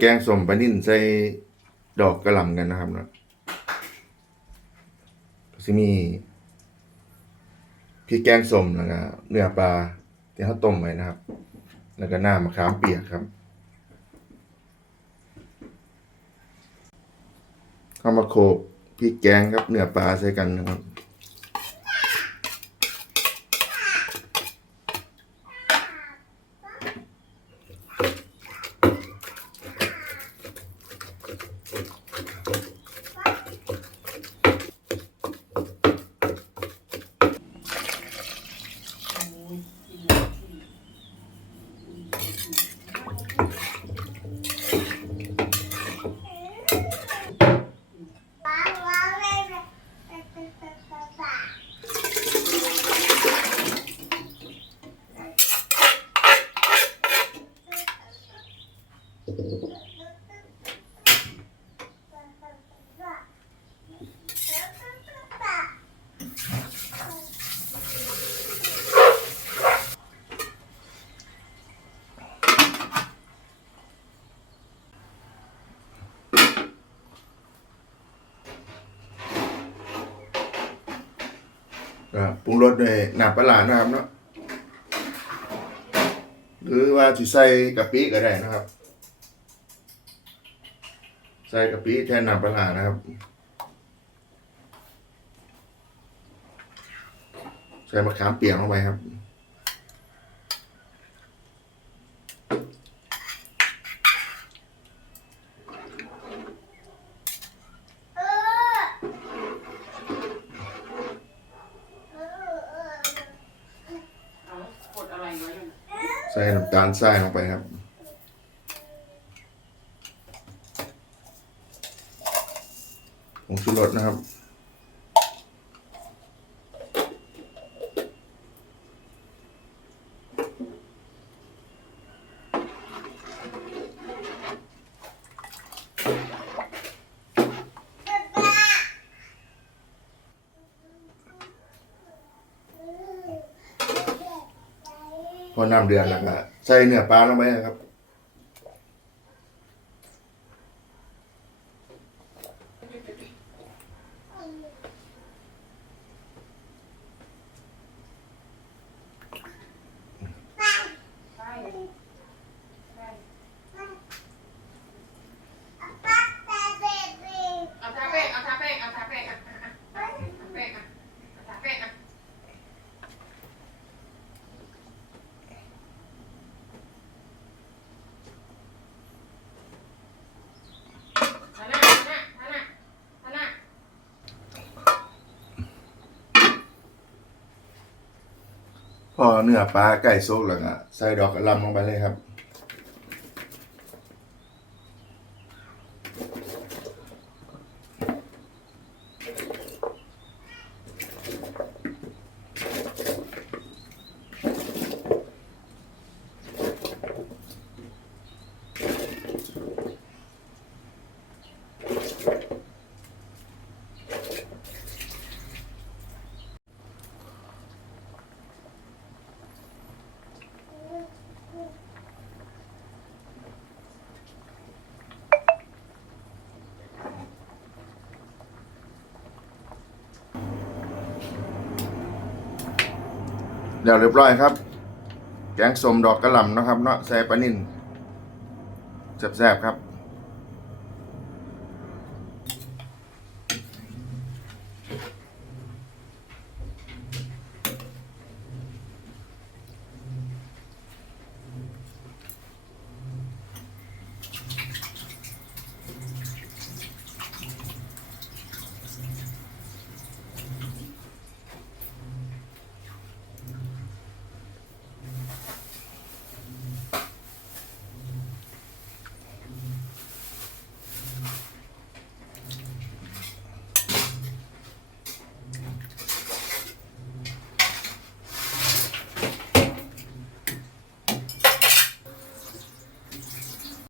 แกงส้มปลานิ่นใส่ดอกกระหล่ำกันนะครับเนาะจะมีพริกแกงส้มแล้วก็เนื้อปลาที่เขาต้มไว้นะครับแล้วก็น้ำมะขามเปียกครับเข้ามาโขลกพริกแกงครับเนื้อปลาใส่กันนะครับปรุงรสด้วยน้ำปลาร้านะครับเนาะหรือว่าจะใส่กะปิก็ได้นะครับใส่กะปิแทนน้ำปลาร้านะครับใส่มะขามเปียกลงไปครับใส่น้ำตาลทรายลงไปครับผงชูรสนะครับพอน้ำเดือดแล้วก็ใส่เนื้อปลาลงไปครับพอเนื้อปลาไก่สุกแล้วก็ใส่ดอกกระหล่ำลงไปเลยครับเดี๋ยวเรียบร้อยครับแกงส้มดอกกระหล่ำนะครับเนาะใส่ปลานิ่นแซ่บๆครับ